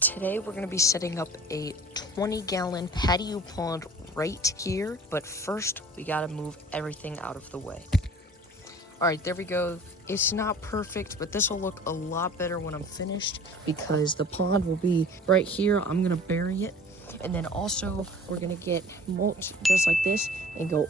Today we're going to be setting up a 20-gallon patio pond right here, but first we got to move everything out of the way. All right, there we go. It's not perfect, but this will look a lot better when I'm finished because the pond will be right here. I'm going to bury it. And then also we're going to get mulch just like this and go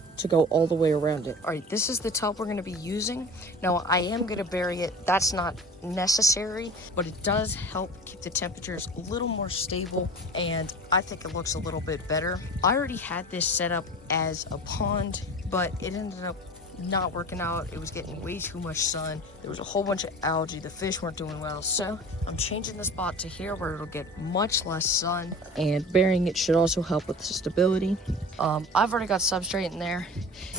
all the way around it. All right, this is the tub we're going to be using. Now I am going to bury it. That's not necessary, but it does help keep the temperatures a little more stable, and I think it looks a little bit better. I already had this set up as a pond, but it ended up not working out. It was getting way too much sun. There was a whole bunch of algae. The fish weren't doing well. So I'm changing the spot to here where it'll get much less sun, and burying it should also help with the stability. I've already got substrate in there.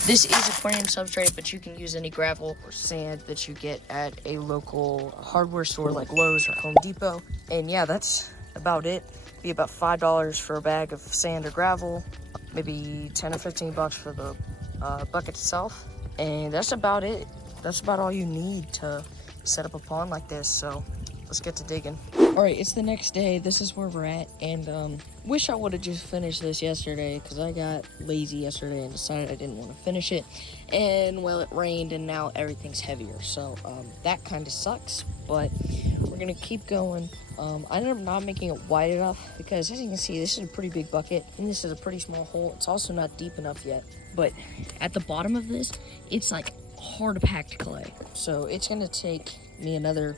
This is aquarium substrate, but you can use any gravel or sand that you get at a local hardware store like Lowe's or Home Depot. And yeah, that's about it. Be about $5 for a bag of sand or gravel, maybe 10 or 15 bucks for the bucket itself. And that's about it. That's about all you need to set up a pond like this. So let's get to digging. All right, it's the next day. This is where we're at. And wish I would have just finished this yesterday because I got lazy yesterday and decided I didn't want to finish it. And well, it rained and now everything's heavier. So that kind of sucks, but we're going to keep going. I ended up not making it wide enough because, as you can see, this is a pretty big bucket and this is a pretty small hole. It's also not deep enough yet. But at the bottom of this, it's like hard packed clay. So it's going to take me another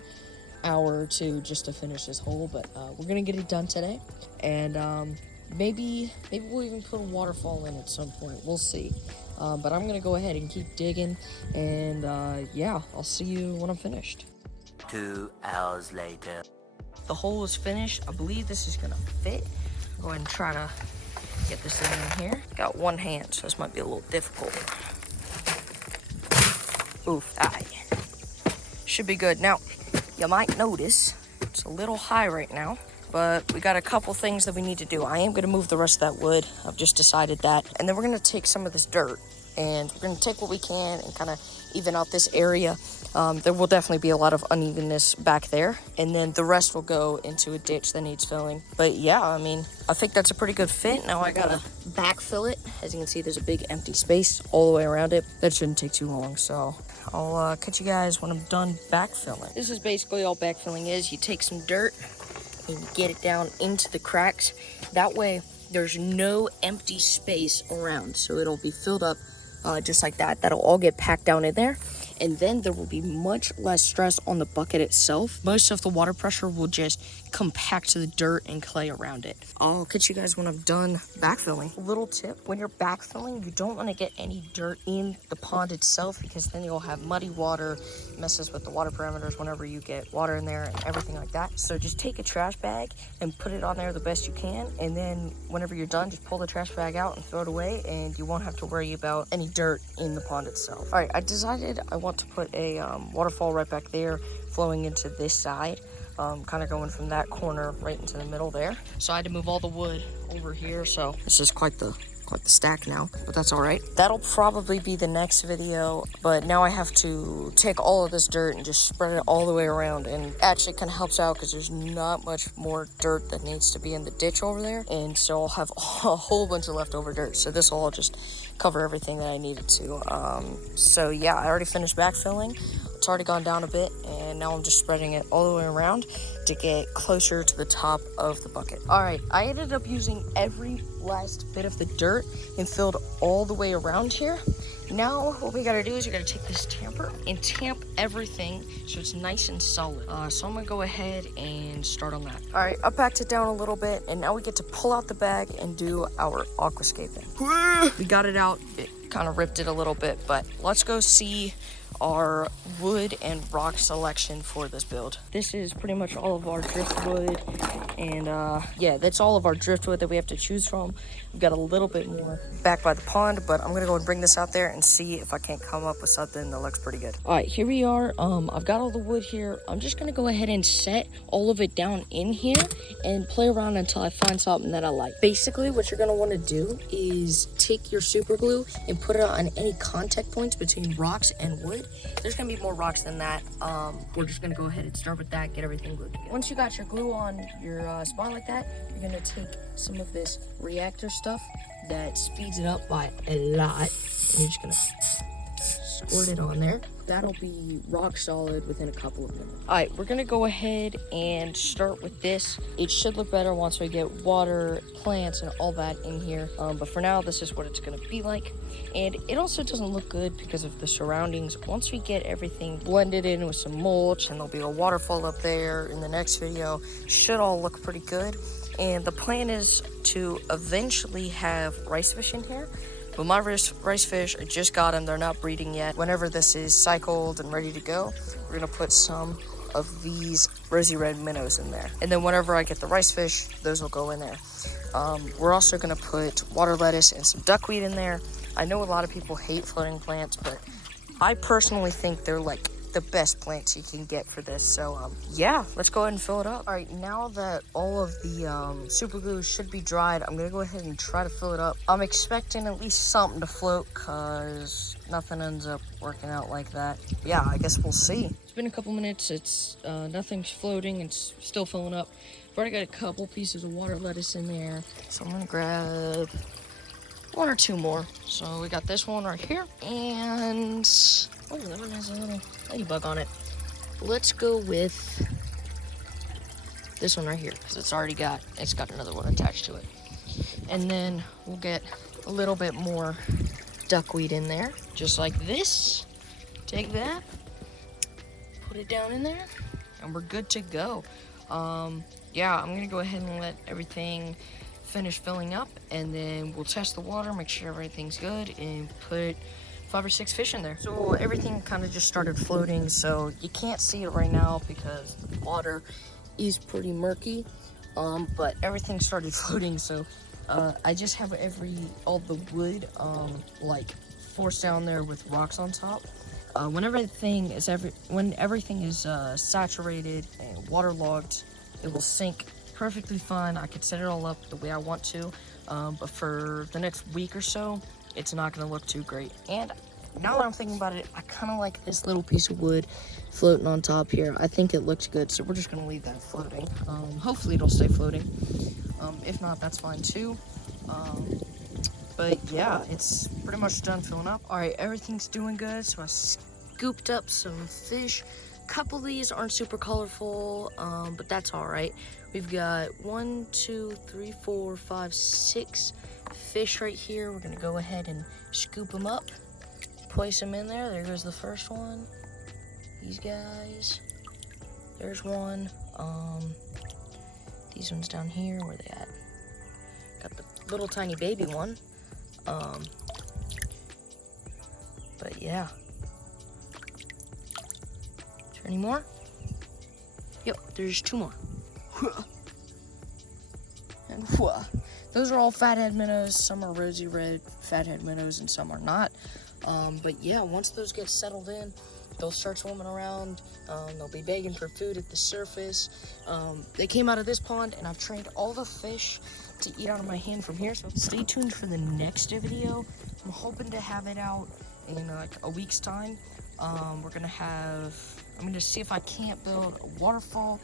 hour or two just to finish this hole. But we're going to get it done today. And maybe we'll even put a waterfall in at some point. We'll see. But I'm going to go ahead and keep digging. And yeah, I'll see you when I'm finished. 2 hours later. The hole is finished. I believe this is gonna fit. Go ahead and try to get this thing in here. Got one hand, so this might be a little difficult. Oof, aye. Should be good. Now, you might notice it's a little high right now, but we got a couple things that we need to do. I am gonna move the rest of that wood. I've just decided that. And then we're gonna take some of this dirt and we're gonna take what we can and kind of even out this area. There will definitely be a lot of unevenness back there, and then the rest will go into a ditch that needs filling. But yeah, I mean, I think that's a pretty good fit. Now I gotta backfill it. As you can see, there's a big empty space all the way around it. That shouldn't take too long, so I'll catch you guys when I'm done backfilling. This is basically all backfilling is. You take some dirt and you get it down into the cracks. That way there's no empty space around, so it'll be filled up just like that. That'll all get packed down in there, and then there will be much less stress on the bucket itself. Most of the water pressure will just compact to the dirt and clay around it. I'll catch you guys when I'm done backfilling. A little tip, when you're backfilling, you don't want to get any dirt in the pond itself because then you'll have muddy water, messes with the water parameters whenever you get water in there and everything like that. So just take a trash bag and put it on there the best you can, and then whenever you're done, just pull the trash bag out and throw it away, and you won't have to worry about any dirt in the pond itself. All right, I decided I want to put a waterfall right back there flowing into this side, kind of going from that corner right into the middle there. So I had to move all the wood over here, so this is quite the stack now, but that's all right. That'll probably be the next video, but now I have to take all of this dirt and just spread it all the way around, and actually kind of helps out because there's not much more dirt that needs to be in the ditch over there, and so I'll have a whole bunch of leftover dirt, so this will all just cover everything that I needed to. So yeah, I already finished backfilling. It's already gone down a bit, and now I'm just spreading it all the way around to get closer to the top of the bucket. All right, I ended up using every last bit of the dirt and filled all the way around here. Now what we gotta do is we gotta take this tamper and tamp everything so it's nice and solid. So I'm gonna go ahead and start on that. All right, I packed it down a little bit, and now we get to pull out the bag and do our aquascaping. We got it out. It kind of ripped it a little bit, but let's go see our wood and rock selection for this build. This is pretty much all of our driftwood, and yeah, that's all of our driftwood that we have to choose from. We've got a little bit more back by the pond, but I'm gonna go and bring this out there and see if I can't come up with something that looks pretty good. All right, here we are. I've got all the wood here. I'm just gonna go ahead and set all of it down in here and play around until I find something that I like. Basically, what you're gonna want to do is take your super glue and put it on any contact points between rocks and wood. There's gonna be more rocks than that. We're just gonna go ahead and start with that, get everything glued together. Once you got your glue on your your spawn like that, you're gonna take some of this reactor stuff that speeds it up by a lot, and you're just gonna squirt it on there. That'll be rock solid within a couple of minutes. All right, we're gonna go ahead and start with this. It should look better once we get water, plants, and all that in here. But for now, this is what it's gonna be like. And it also doesn't look good because of the surroundings. Once we get everything blended in with some mulch, and there'll be a waterfall up there in the next video, should all look pretty good. And the plan is to eventually have rice fish in here. But my rice fish, I just got them. They're not breeding yet. Whenever this is cycled and ready to go, we're gonna put some of these rosy red minnows in there. And then whenever I get the rice fish, those will go in there. We're also gonna put water lettuce and some duckweed in there. I know a lot of people hate floating plants, but I personally think they're like the best plants you can get for this. So yeah, let's go ahead and fill it up. All right, now that all of the super glue should be dried, I'm gonna go ahead and try to fill it up. I'm expecting at least something to float, cause nothing ends up working out like that. Yeah, I guess we'll see. It's been a couple minutes. It's nothing's floating. It's still filling up. I've already got a couple pieces of water lettuce in there, so I'm gonna grab one or two more. So we got this one right here, and oh, that one has a little ladybug on it. Let's go with this one right here, because it's got another one attached to it. And then we'll get a little bit more duckweed in there, just like this. Take that, put it down in there, and we're good to go. Yeah, I'm gonna go ahead and let everything finish filling up, and then we'll test the water, make sure everything's good, and put 5 or 6 fish in there. So everything kind of just started floating, so you can't see it right now because the water is pretty murky, but everything started floating. So I just have all the wood like forced down there with rocks on top. When everything is saturated and waterlogged, it will sink perfectly fine. I could set it all up the way I want to, but for the next week or so, it's not going to look too great. And now that I'm thinking about it, I kind of like this little piece of wood floating on top here. I think it looks good, so we're just going to leave that floating. Hopefully it'll stay floating. If not, that's fine too. But yeah, it's pretty much done filling up. All right, everything's doing good, so I scooped up some fish. A couple of these aren't super colorful, but that's all right. We've got 1, 2, 3, 4, 5, 6 fish right here. We're gonna go ahead and scoop them up, place them in there. There goes the first one. These guys. There's one. These ones down here, where they at? Got the little tiny baby one. But yeah. Is there any more? Yep, there's 2 more. And those are all fathead minnows. Some are rosy red fathead minnows and some are not. But yeah, once those get settled in, they'll start swimming around. They'll be begging for food at the surface. They came out of this pond, and I've trained all the fish to eat out of my hand from here. So stay tuned for the next video. I'm hoping to have it out in like a week's time. I'm gonna see if I can't build a waterfall.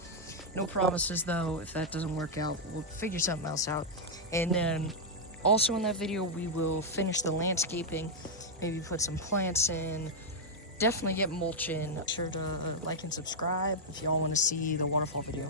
No promises though. If that doesn't work out, we'll figure something else out. And then also in that video, we will finish the landscaping, maybe put some plants in, definitely get mulch in. Make sure to like and subscribe if y'all want to see the waterfall video.